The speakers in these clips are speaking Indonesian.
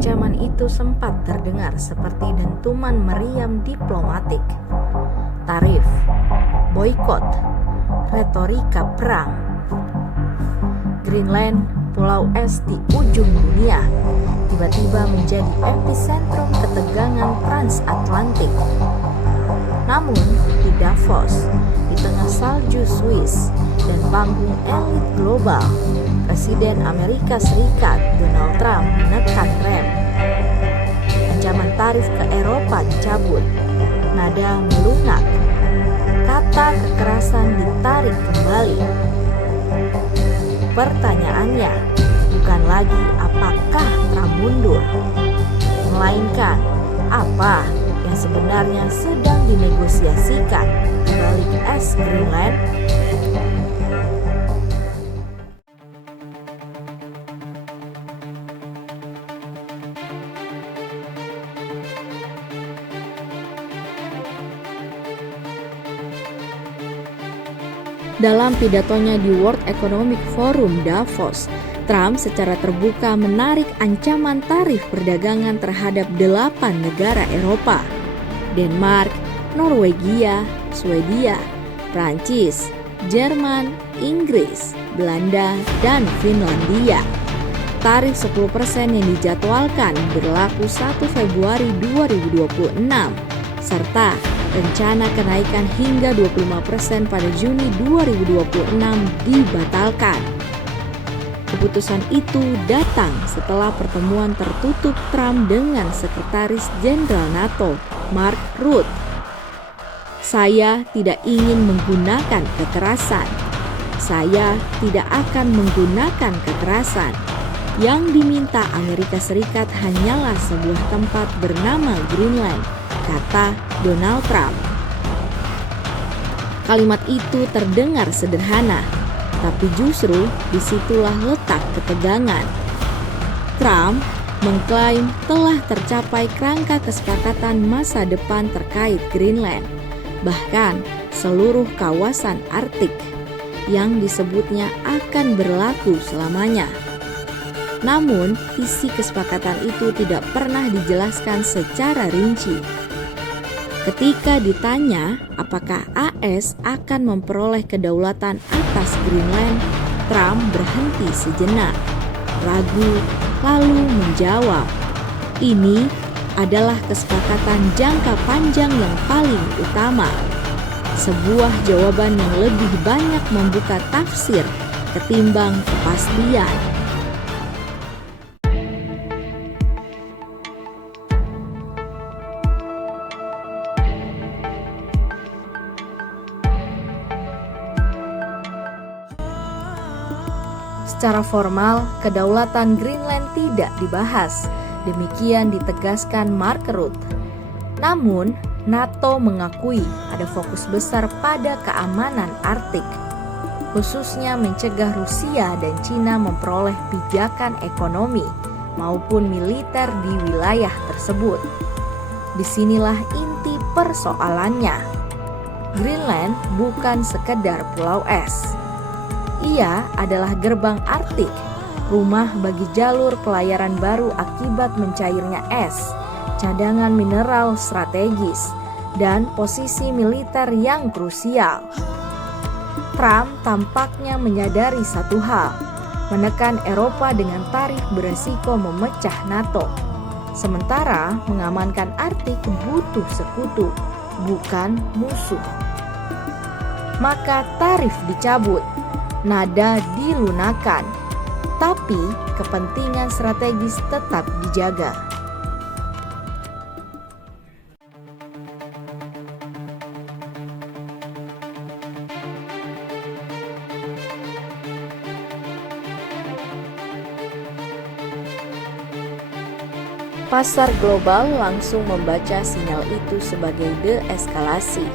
Ancaman itu sempat terdengar seperti dentuman meriam diplomatik. Tarif, boikot, retorika perang. Greenland, pulau es di ujung dunia, tiba-tiba menjadi epicentrum ketegangan transatlantik. Namun, di Davos, di tengah salju Swiss dan panggung elit global, Presiden Amerika Serikat Donald Trump menekan rem. Ancaman tarif ke Eropa dicabut, nada melunak, kata kekerasan ditarik kembali. Pertanyaannya bukan lagi apakah Trump mundur, melainkan apa yang sebenarnya sedang dinegosiasikan di balik es Greenland. Dalam pidatonya di World Economic Forum Davos, Trump secara terbuka menarik ancaman tarif perdagangan terhadap 8 negara Eropa: Denmark, Norwegia, Swedia, Prancis, Jerman, Inggris, Belanda, dan Finlandia. Tarif 10% yang dijadwalkan berlaku 1 Februari 2026, serta rencana kenaikan hingga 25% pada Juni 2026 dibatalkan. Keputusan itu datang setelah pertemuan tertutup Trump dengan Sekretaris Jenderal NATO, Mark Rutte. "Saya tidak ingin menggunakan kekerasan. Saya tidak akan menggunakan kekerasan. Yang diminta Amerika Serikat hanyalah sebuah tempat bernama Greenland," kata Donald Trump. Kalimat itu terdengar sederhana, tapi justru disitulah letak ketegangan. Trump mengklaim telah tercapai kerangka kesepakatan masa depan terkait Greenland, bahkan seluruh kawasan Arktik yang disebutnya akan berlaku selamanya. Namun, isi kesepakatan itu tidak pernah dijelaskan secara rinci. Ketika ditanya apakah AS akan memperoleh kedaulatan atas Greenland, Trump berhenti sejenak, ragu, lalu menjawab, "Ini adalah kesepakatan jangka panjang yang paling utama." Sebuah jawaban yang lebih banyak membuka tafsir ketimbang kepastian. Secara formal, kedaulatan Greenland tidak dibahas. Demikian ditegaskan Mark Rutte. Namun, NATO mengakui ada fokus besar pada keamanan Arktik, khususnya mencegah Rusia dan Cina memperoleh pijakan ekonomi maupun militer di wilayah tersebut. Disinilah inti persoalannya. Greenland bukan sekedar pulau es. Ia adalah gerbang Arktik, rumah bagi jalur pelayaran baru akibat mencairnya es, cadangan mineral strategis, dan posisi militer yang krusial. Trump tampaknya menyadari satu hal, menekan Eropa dengan tarif beresiko memecah NATO. Sementara mengamankan Arktik butuh sekutu, bukan musuh. Maka tarif dicabut, nada dilunakan, tapi kepentingan strategis tetap dijaga. Pasar global langsung membaca sinyal itu sebagai deeskalasi.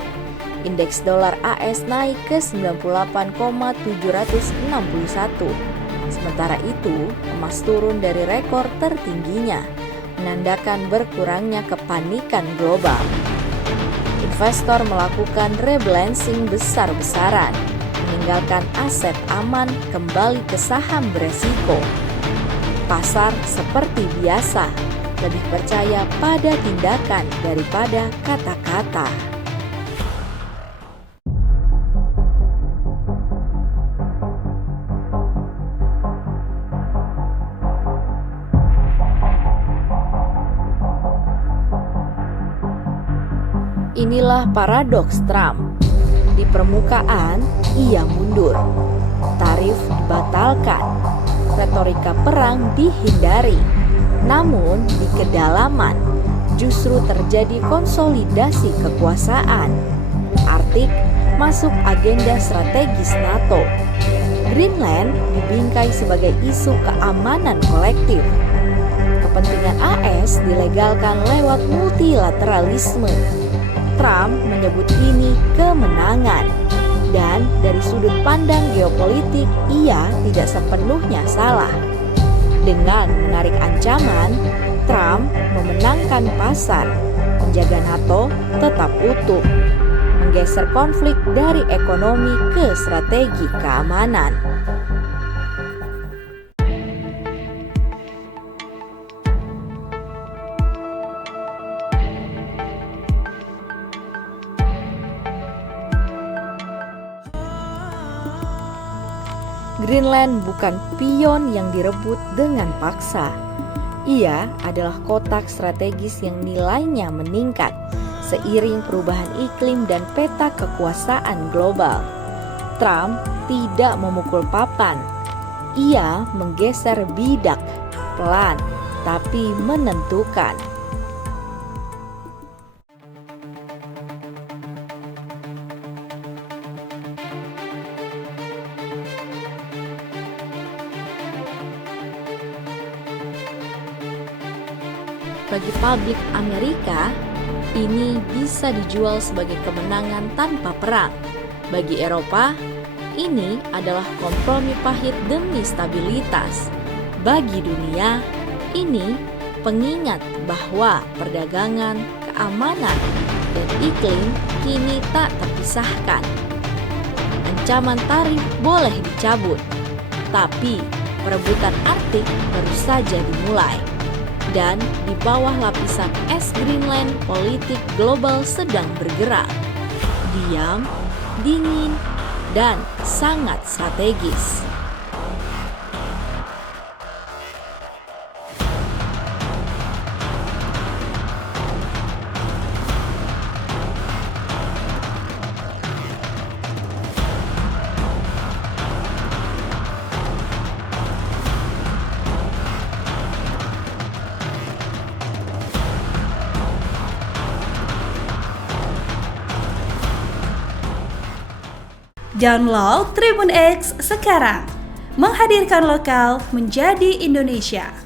Indeks dolar AS naik ke 98,761. Sementara itu, emas turun dari rekor tertingginya, menandakan berkurangnya kepanikan global. Investor melakukan rebalancing besar-besaran, meninggalkan aset aman kembali ke saham beresiko. Pasar seperti biasa, lebih percaya pada tindakan daripada kata-kata. Inilah paradoks Trump. Di permukaan, ia mundur. Tarif dibatalkan. Retorika perang dihindari. Namun, di kedalaman, justru terjadi konsolidasi kekuasaan. Arktik masuk agenda strategis NATO. Greenland dibingkai sebagai isu keamanan kolektif. Kepentingan AS dilegalkan lewat multilateralisme. Trump menyebut ini kemenangan, dan dari sudut pandang geopolitik ia tidak sepenuhnya salah. Dengan menarik ancaman, Trump memenangkan pasar, menjaga NATO tetap utuh, menggeser konflik dari ekonomi ke strategi keamanan. Greenland bukan pion yang direbut dengan paksa. Ia adalah kotak strategis yang nilainya meningkat seiring perubahan iklim dan peta kekuasaan global. Trump tidak memukul papan. Ia menggeser bidak, pelan tapi menentukan. Bagi publik Amerika, ini bisa dijual sebagai kemenangan tanpa perang. Bagi Eropa, ini adalah kompromi pahit demi stabilitas. Bagi dunia, ini pengingat bahwa perdagangan, keamanan, dan iklim kini tak terpisahkan. Ancaman tarif boleh dicabut, tapi perebutan Arktik baru saja dimulai. Dan di bawah lapisan es Greenland, politik global sedang bergerak. Diam, dingin, dan sangat strategis. Download Tribun X sekarang, menghadirkan lokal menjadi Indonesia.